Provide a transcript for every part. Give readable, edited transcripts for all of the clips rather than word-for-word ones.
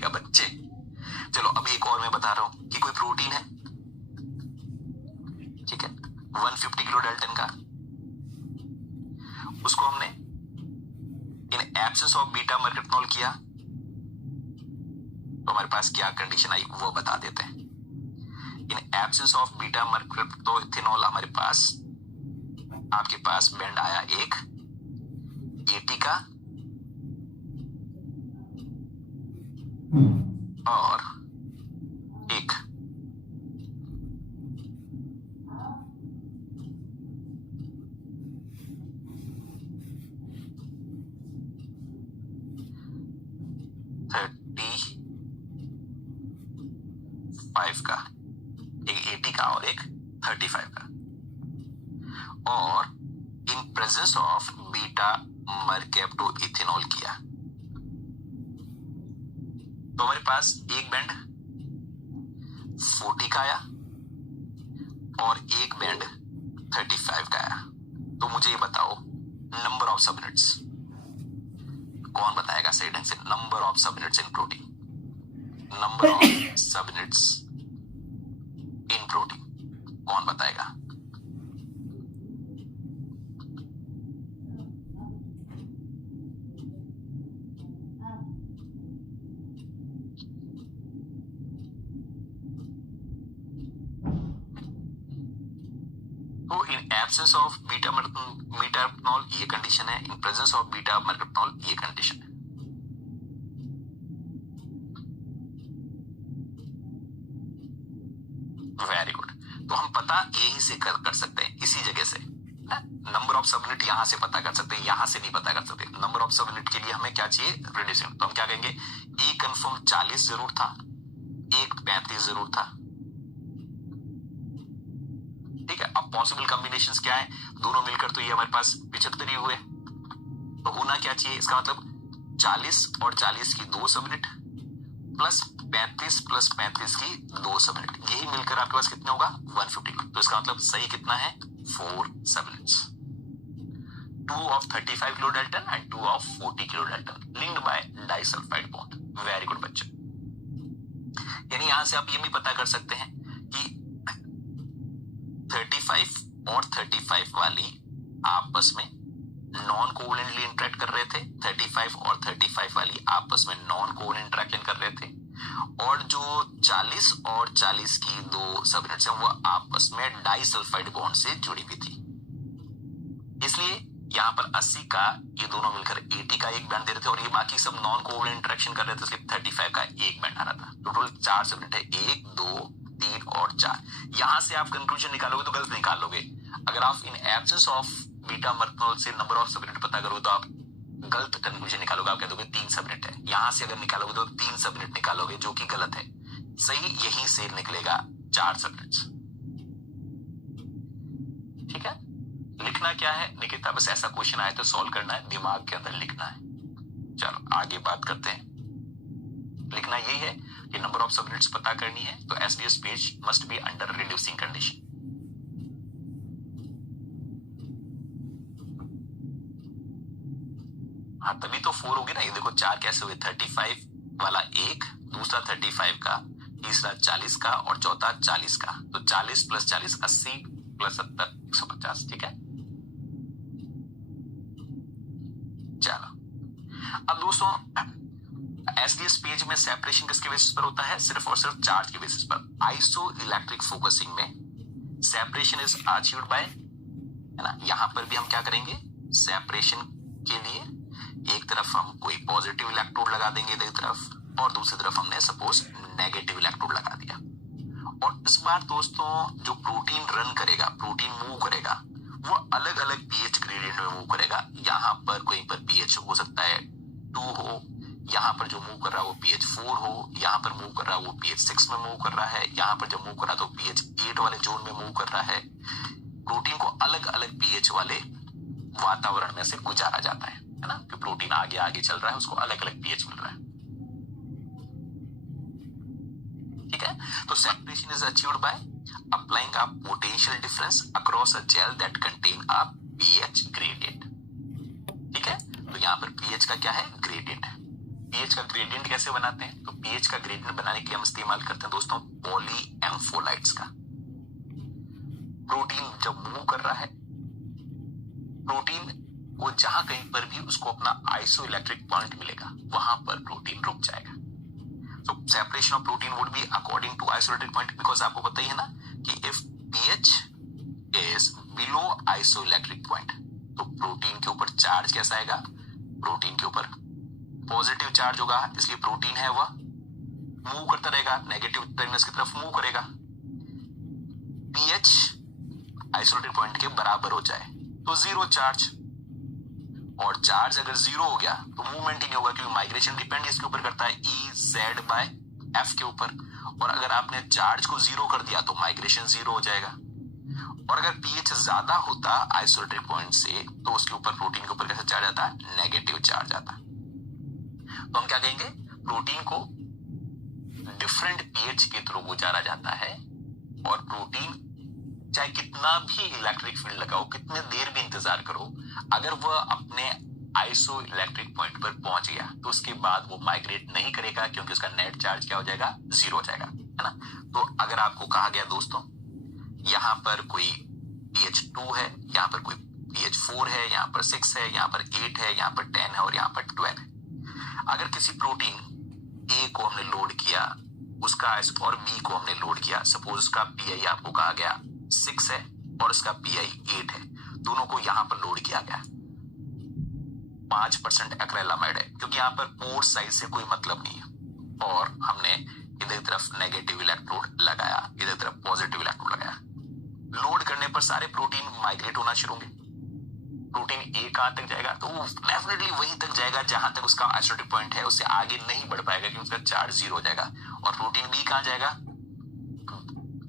करेगा बच्चे। चलो अब एक और मैं बता रहा हूं कि कोई प्रोटीन है, ठीक है, 150 किलो डाल्टन का, उसको हमने इन एब्सेंस ऑफ बीटा मर्केटनॉल किया, तो हमारे पास क्या कंडीशन आई वो बता देते हैं। इन एब्सेंस ऑफ बीटा मर्केटोइथेनॉल हमारे पास, आपके पास बैंड आया एक 80 का और एक 35 का, एक 80 का और एक 35 का, और इन प्रेजेंस ऑफ बीटा मर्केप्टोइथेनॉल किया, तो हमारे पास एक बैंड 40 का आया और एक बैंड 35 का आया। तो मुझे ये बताओ नंबर ऑफ सबयूनिट्स, कौन बताएगा सही ढंग से? Number of subunits in protein, number of subunits in protein, कौन बताएगा? तो इन एब्सेंस ऑफ बीटा मर्केटनॉल ये कंडीशन है, इन प्रेजेंस ऑफ बीटा मर्केटनॉल ये कंडीशन है। Very good. तो हम पता यही से कर सकते हैं, इसी जगह से नंबर ऑफ सबयूनिट यहां से पता कर सकते हैं, यहां से नहीं पता कर सकते। नंबर ऑफ सबयूनिट के लिए हमें क्या चाहिए? रिड्यूसिंग। तो हम क्या कहेंगे? ई कंफर्म 40 जरूर था, एक 35 जरूर था, ठीक है। अब पॉसिबल कॉम्बिनेशंस क्या है? दोनों मिलकर तो ये हमारे पास 75 ही हुए, तो होना क्या चाहिए? इसका मतलब 40 और 40 की 2 सबयूनिट प्लस 35 की 2 सबयूनिट, यही मिलकर आपके पास कितने होगा? 150। तो इसका मतलब सही कितना है? 4 subunits, 2 of 35 kilo Dalton and 2 of 40 kilo Dalton linked by disulphide bond. Very good बच्चे। यानी यहां से आप ये भी पता कर सकते हैं कि 35 और 35 वाली आपस में नॉन कोवलेंटली इंटरेक्ट कर रहे थे, 35 और 35 वाली आपस में नॉन कोवलेंट इंटरेक्शन कर रहे थे, और जो 40 और 40 की 2 सबयूनिट्स हैं वो आपस में डाइसल्फाइड बॉन्ड से जुड़ी हुई थी। इसलिए यहां पर 80 का ये दोनों मिलकर 80 का एक बैंड दे रहे थे, और ये बाकी सब नॉन कोवलेंट इंटरेक्शन कर रहे थे, इसलिए 35 का एक बैंड आ रहा था। टोटल 4 सबयूनिट है, 1 2 3 और 4। यहां से आप कंक्लूजन निकालोगे तो गलत निकालोगे। अगर आप इन एब्सेंस ऑफ बीटा मर्केटनॉल से नंबर ऑफ सबयूनिट पता करोगे तो आप गलत कंक्लूजन निकालोगे, आप कह दोगे 3 सबयूनिट है। यहां से अगर निकालोगे तो 3 सबयूनिट निकालोगे, जो कि गलत है। सही यहीं से निकलेगा 4 सबयूनिट्स, ठीक है। लिखना क्या है निकिता? बस ऐसा क्वेश्चन आए तो सॉल्व करना है, दिमाग के अंदर लिखना है। चलो आगे बात करते हैं। लिखना यही है कि नंबर ऑफ सबयूनिट्स पता करनी है, तो SDS page must be under reducing condition. हाँ तभी तो 4 होगी ना। ये देखो 4 कैसे हुए? 35 वाला एक, दूसरा 35 का, तीसरा 40 का और चौथा 40 का। तो 40 प्लस 40 80 प्लस 70 150, ठीक है। चलो अब दोस्तों एसडीएस पेज में सेपरेशन किसके बेसिस पर होता है? सिर्फ और सिर्फ चार्ज के बेसिस पर। आइसो इलेक्ट्रिक फोकसिंग में सेपरेशन इज अचीव्ड बाय, है ना। यहां पर भी हम क्या करेंगे? सेपरेशन के लिए एक तरफ हम कोई पॉजिटिव इलेक्ट्रोड लगा देंगे इधर तरफ, और दूसरी तरफ हमने सपोज नेगेटिव इलेक्ट्रोड लगा दिया। और इस बार दोस्तों जो प्रोटीन रन करेगा, प्रोटीन मूव करेगा, वो अलग अलग पीएच ग्रेडियंट में मूव करेगा। यहां पर कोई पर पीएच हो सकता है 2 हो, यहां पर जो मूव कर रहा है वो pH 4 हो, यहां पर मूव कर रहा है वो pH 6 में मूव कर रहा है, यहां पर जब मूव कर रहा है तो pH 8 वाले जोन में मूव कर रहा है। प्रोटीन को अलग अलग pH वाले वातावरण में से गुजारा जाता है ना। कि प्रोटीन आगे आगे चल रहा है, उसको अलग अलग pH मिल रहा है, ठीक है। तो separation is achieved by applying a potential difference across a jail that contain a pH gradient, ठीक है। तो यहां पर pH का क्या है? ग्रेडियंट है। पीएच का ग्रेडियंट कैसे बनाते हैं? तो पीएच का ग्रेडियंट बनाने के लिए हम इस्तेमाल करते हैं दोस्तों पॉलीएम्फोलाइट्स का। प्रोटीन जब मूव कर रहा है, प्रोटीन को जहां कहीं पर भी उसको अपना आइसोइलेक्ट्रिक पॉइंट मिलेगा वहां पर प्रोटीन रुक जाएगा। तो separation of protein would be according to isoelectric point, because आपको पता ही है ना कि if pH is below isoelectric point तो प्रोटीन के ऊपर चार्ज कैसा आएगा? प्रोटीन के ऊपर पॉजिटिव चार्ज होगा, इसलिए प्रोटीन है वह मूव करता रहेगा, नेगेटिव टर्मिनल्स की तरफ मूव करेगा। पीएच आइसोलेटेड पॉइंट के बराबर हो जाए तो जीरो चार्ज, और चार्ज अगर जीरो हो गया तो मूवमेंट ही नहीं होगा, क्योंकि माइग्रेशन डिपेंड इसके ऊपर करता है ई जेड बाय एफ के ऊपर। और अगर आपने चार्ज को जीरो कर दिया तो माइग्रेशन जीरो हो जाएगा। और अगर पीएच ज्यादा होता आइसोलेटेड पॉइंट से तो उसके ऊपर प्रोटीन के ऊपर कैसा चार्ज आता है? नेगेटिव चार्ज आता। तो हम क्या कहेंगे? प्रोटीन को डिफरेंट पीएच के थ्रू गुजारा जाता है, और प्रोटीन चाहे कितना भी इलेक्ट्रिक फील्ड लगाओ, कितने देर भी इंतजार करो, अगर वह अपने आइसो इलेक्ट्रिक पॉइंट पर पहुंच गया तो उसके बाद वो माइग्रेट नहीं करेगा, क्योंकि उसका नेट चार्ज क्या हो जाएगा? जीरो हो जाएगा, है ना। तो अगर आपको कहा गया दोस्तों यहां पर कोई pH 2 है, यहां पर कोई pH 4 है, यहां पर 6 है, यहां पर 8 है, यहां पर 10 है और यहां पर 12 है। अगर किसी प्रोटीन A को हमने लोड किया, उसका और B को हमने लोड किया, सपोज उसका PI आपको कहा गया 6 है और उसका PI 8 है, दोनों को यहां पर लोड किया गया। 5% एक्रेलामाइड है, क्योंकि यहां पर पोर साइज से कोई मतलब नहीं है, और हमने इधर तरफ नेगेटिव इलेक्ट्रोड लगाया, इधर तरफ पॉजिटिव इलेक्ट्रोड लगाया। लोड करने पर सारे प्रोटीन माइग्रेट होना शुरू होंगे। प्रोटीन ए कहां तक जाएगा? तो डेफिनेटली वहीं तक जाएगा जहां तक उसका आइसोलेटेड पॉइंट है, उससे आगे नहीं बढ़ पाएगा क्योंकि उसका चार्ज जीरो हो जाएगा। और प्रोटीन बी कहां जाएगा?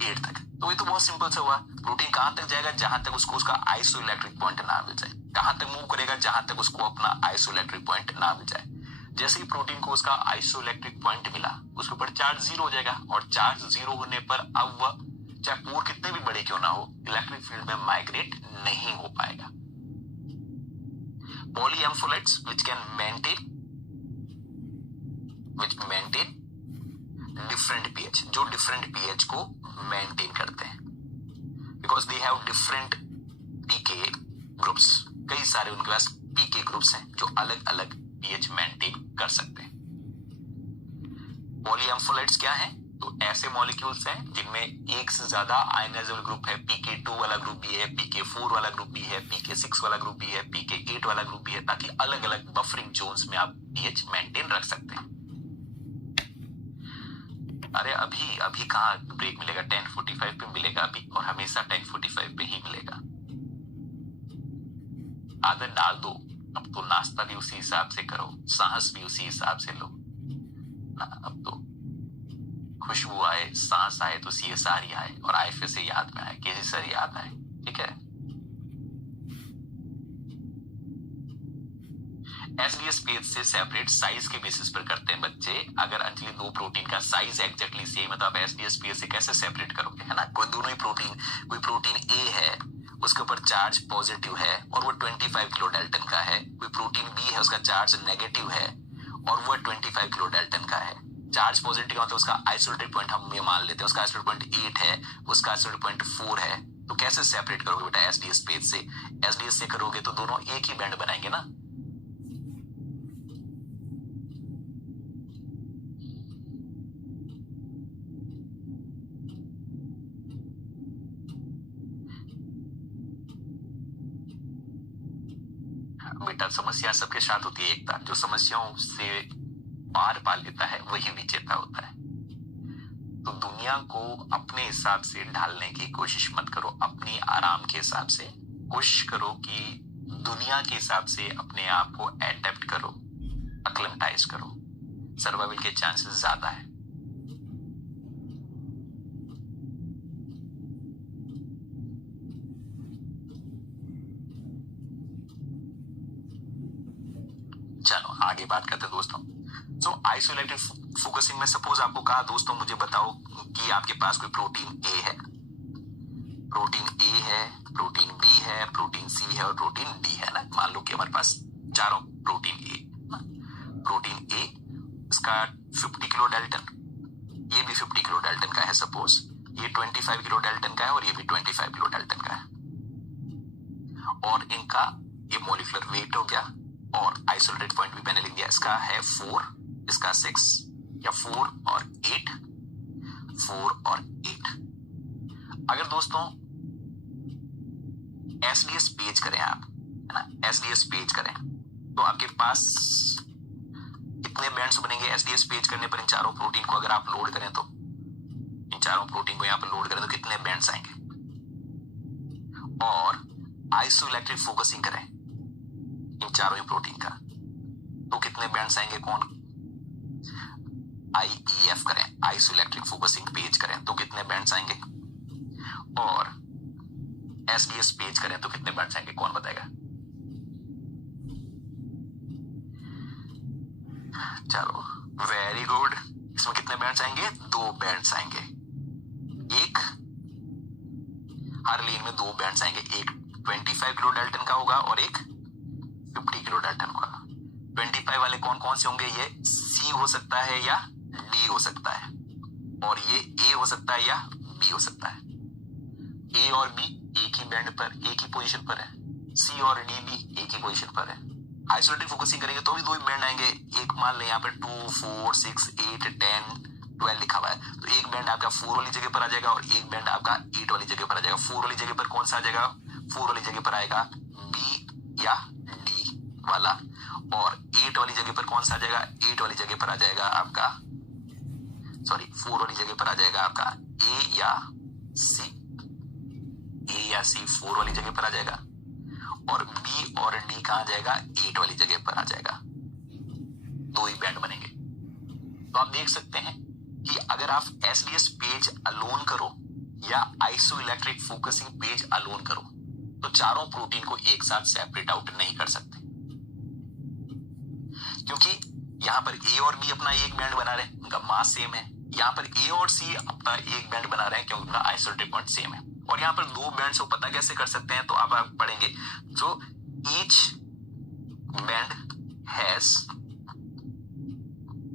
8 तक। तो ये तो बहुत सिंपल सा हुआ। प्रोटीन कहां तक जाएगा? जहां तक उसको उसका आइसोइलेक्ट्रिक पॉइंट ना मिल जाए। कहां तक मूव करेगा? जहां तक उसको अपना आइसोइलेक्ट्रिक पॉइंट ना मिल जाए। जैसे ही प्रोटीन को उसका आइसोइलेक्ट्रिक पॉइंट मिला, उसके ऊपर चार्ज जीरो हो जाएगा, और चार्ज जीरो होने पर अब वह चाहे पोर कितने भी बड़े क्यों ना हो, इलेक्ट्रिक फील्ड में माइग्रेट नहीं हो पाएगा। Polyampholates which maintain different pH, जो different pH को maintain करते हैं, because they have different pK groups। कई सारे उनके पास pK groups हैं जो अलग अलग pH maintain कर सकते हैं। Polyampholates क्या हैं? तो ऐसे मॉलिक्यूल्स हैं जिनमें एक से ज्यादा आयनाइजेबल ग्रुप है। pK2 वाला ग्रुप भी है, pK4 वाला ग्रुप भी है, pK6 वाला ग्रुप भी है, pK8 वाला ग्रुप भी है, ताकि अलग अलग बफरिंग जोन्स में आप pH मेंटेन रख सकते हैं। अरे अभी कहाँ ब्रेक मिलेगा? 10:45 पे मिलेगा अभी, और हमेशा 10:45 पे ही मिलेगा। आदत डाल दो, अब तो नाश्ता भी उसी हिसाब से करो, सांस भी उसी हिसाब से लो ना। अब तो खुशबू आए, सांस आए तो CSR ही आए, और आए फिर से याद में आए, केजी सर याद आए, ठीक है। एसडीएस पेज से सेपरेट साइज के बेसिस पर करते हैं बच्चे। अगर अंजलि दो प्रोटीन का साइज एग्जैक्टली सेम है तो आप एसडीएस पेज से कैसे सेपरेट करोगे, है ना। कोई दोनों ही कोई प्रोटीन ए है, उसके ऊपर चार्ज पॉजिटिव है और वो 25 किलो डाल्टन का है। कोई प्रोटीन बी है, उसका चार्ज नेगेटिव है और वो 25 किलो डाल्टन का है। चार्ज पॉजिटिव का मतलब उसका आइसोलेटेड पॉइंट हम ये मान लेते हैं, उसका आइसोलेटेड पॉइंट 8 है, उसका आइसोलेटेड पॉइंट 4 है। तो कैसे सेपरेट करोगे बेटा एसडीएस पेज से? एसडीएस से करोगे तो दोनों एक ही बैंड बनाएंगे ना। बेटा समस्या सबके साथ होती है एकता, जो समस्याओं से पार पा लेता है वही विजेता होता है। तो दुनिया को अपने हिसाब से ढालने की कोशिश मत करो, अपनी आराम के हिसाब से कोशिश करो कि दुनिया के हिसाब से अपने आप को एडेप्ट करो, अक्लेमटाइज करो, सर्वाइवल के चांसेस ज्यादा है। चलो आगे बात करते हैं दोस्तों। तो आइसोलेटेड फोकसिंग में सपोज आपको कहा दोस्तों मुझे बताओ कि आपके पास कोई प्रोटीन ए है, प्रोटीन ए है, प्रोटीन बी है, प्रोटीन सी है और प्रोटीन डी है ना। मान लो कि हमारे पास चारों प्रोटीन ए, प्रोटीन ए, इसका 50 किलो डाल्टन, ये भी 50 किलो डाल्टन का है सपोज, ये 25 किलो डाल्टन का है और ये भी 25 किलो डाल्टन का है, और इनका ये मॉलिक्यूलर वेट हो गया और आइसोलेटेड पॉइंट भी मैंने लिख दिया, इसका है 4, इसका 6 या 4 और 8, 4 और 8। अगर दोस्तों एसडीएस पेज करें आप, है ना, एसडीएस पेज करें तो आपके पास कितने बैंड्स बनेंगे एसडीएस पेज करने पर? इन चारों प्रोटीन को अगर आप लोड करें तो, इन चारों प्रोटीन को यहां पर लोड करें तो कितने बैंड्स आएंगे? और आइसोइलेक्ट्रिक फोकसिंग करें इन चारों ही प्रोटीन का तो कितने बैंड्स आएंगे? कौन? आईईएफ करें, आइसोइलेक्ट्रिक फोकसिंग पेज करें तो कितने बैंड्स आएंगे? और एसडीएस पेज करें तो कितने बैंड्स आएंगे? कौन बताएगा? चलो वेरी गुड। इसमें कितने बैंड्स आएंगे? 2 बैंड्स आएंगे, एक हर लेन में 2 बैंड्स आएंगे, एक 25 किलो डाल्टन का होगा और एक 50 किलो डाल्टन का। 25 वाले कौन कौन से होंगे? ये सी हो सकता है या डी हो सकता है, और ये ए हो सकता है या बी हो सकता है। ए और बी एक ही बैंड पर, एक ही पोजीशन पर है, सी और डी भी एक ही पोजीशन पर है। आइसोलेटिव फोकसिंग करेंगे तो भी 2 ही बैंड आएंगे, एक मान लें यहाँ पे 2, 4, 6, 8, 10, 12 लिखा हुआ है, तो एक बैंड आपका 4 वाली जगह पर आ जाएगा और एक बैंड आपका 8 वाली जगह पर आ जाएगा। 4 वाली जगह पर कौन सा आ जाएगा? 4 वाली जगह पर आएगा बी या डी वाला, और 8 वाली जगह पर कौन सा आ जाएगा? 8 वाली जगह पर आ जाएगा आपका, सॉरी 4 वाली जगह पर आ जाएगा आपका ए या सी, ए या सी 4 वाली जगह पर आ जाएगा, और बी और डी कहां जाएगा? 8 वाली जगह पर आ जाएगा। 2 ही बैंड बनेंगे। तो आप देख सकते हैं कि अगर आप एसडीएस पेज अलोन करो या आइसोइलेक्ट्रिक फोकसिंग पेज अलोन करो तो चारों प्रोटीन को एक साथ सेपरेट आउट नहीं कर सकते, क्योंकि यहां पर ए और बी अपना एक बैंड बना रहे हैं, उनका मास सेम है। यहां पर ए और सी अपना एक बैंड बना रहे हैं क्योंकि उनका आइसोलेटेड पॉइंट सेम है। और यहां पर 2 बैंड्स को पता कैसे कर सकते हैं? तो आप पढ़ेंगे, जो each band has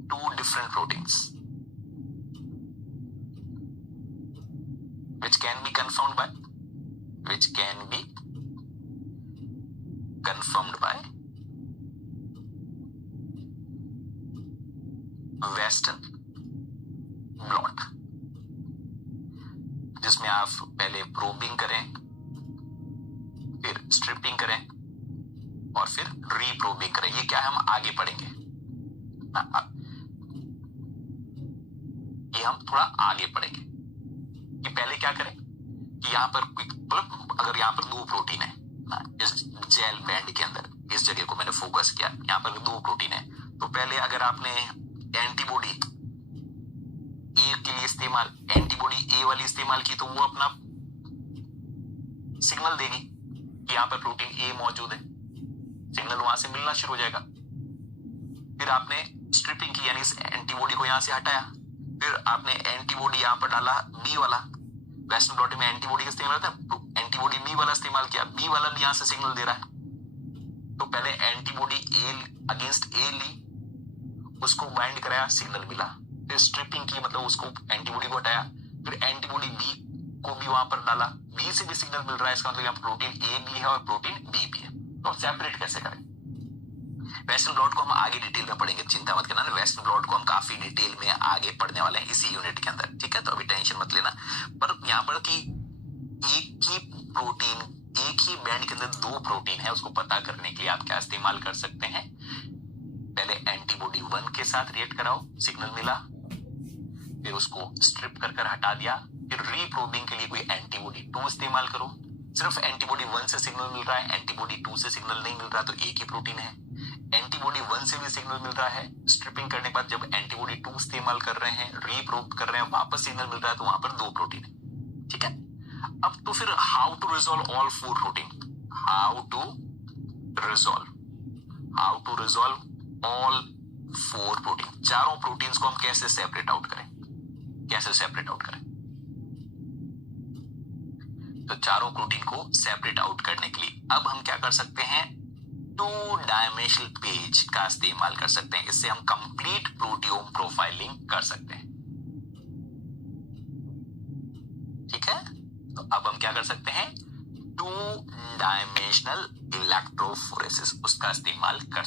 2 different proteins which can be confirmed by Western blot, जिसमें आप पहले प्रोबिंग करें, फिर स्ट्रिपिंग करें और फिर रीप्रोबिंग करें। ये क्या हम आगे पढ़ेंगे, ये हम थोड़ा आगे पढ़ेंगे कि पहले क्या करें कि यहां पर अगर यहां पर 2 प्रोटीन है ना, इस जेल बैंड के अंदर, इस जगह को मैंने फोकस किया, यहां पर 2 प्रोटीन है, तो पहले अगर आपने एंटीबॉडी ए के लिए इस्तेमाल, एंटीबॉडी ए वाली इस्तेमाल की तो वो अपना सिग्नल देगी कि यहां पर प्रोटीन ए मौजूद है, सिग्नल वहां से मिलना शुरू हो जाएगा। फिर आपने स्ट्रिपिंग की, यानी इस एंटीबॉडी को यहां से हटाया, फिर आपने एंटीबॉडी यहां पर डाला बी वाला, वेस्टर्न ब्लॉट में एंटीबॉडी का इस्तेमाल होता है, एंटीबॉडी बी वाला इस्तेमाल किया, बी वाला भी यहां से सिग्नल दे रहा है, तो पहले एंटीबॉडी ए अगेंस्ट ए ली, उसको बाइंड कराया, सिग्नल मिला, फिर स्ट्रिपिंग की, मतलब उसको एंटीबॉडी को हटाया, फिर एंटीबॉडी बी को भी वहां पर डाला, बी से भी सिग्नल मिल रहा है, इसका मतलब यहाँ प्रोटीन ए भी है और प्रोटीन बी भी है। तो सेपरेट कैसे करें? वेस्टर्न ब्लॉट को हम आगे डिटेल में पढ़ेंगे, चिंता मत करना, वेस्टर्न ब्लॉट को हम काफी डिटेल में आगे पढ़ने वाले हैं इसी यूनिट के अंदर, ठीक है? तो अभी टेंशन मत लेना। पर यहाँ पर कि एक ही प्रोटीन, एक ही बैंड के अंदर 2 प्रोटीन है, उसको पता करने के लिए आप क्या इस्तेमाल कर सकते हैं? पहले एंटीबॉडी 1 के साथ रिएक्ट कराओ, सिग्नल मिला, फिर उसको स्ट्रिप कर हटा दिया, फिर रीप्रोबिंग के लिए कोई एंटीबॉडी 2 इस्तेमाल करो। सिर्फ एंटीबॉडी 1 से सिग्नल मिल रहा है, एंटीबॉडी 2 से सिग्नल नहीं मिल रहा, तो एक ही प्रोटीन है। एंटीबॉडी 1 से भी सिग्नल मिल रहा है, स्ट्रिपिंग करने के बाद जब एंटीबॉडी 2 इस्तेमाल कर रहे हैं, रीप्रोब कर रहे हैं, वापस सिग्नल मिल रहा है, तो वहां पर 2 प्रोटीन है, ठीक है? अब तो फिर how to resolve all 4 protein, how to resolve all 4 protein, चारों प्रोटीन्स को हम कैसे सेपरेट आउट करें, तो चारों प्रोटीन को सेपरेट आउट करने के लिए अब हम क्या कर सकते हैं? टू डायमेंशनल पेज का इस्तेमाल कर सकते हैं। इससे हम कंप्लीट प्रोटियोम प्रोफाइलिंग कर सकते हैं। ठीक है, तो अब हम क्या कर सकते हैं, टू डायमेंशनल इलेक्ट्रोफोरेसिस उसका इस्तेमाल कर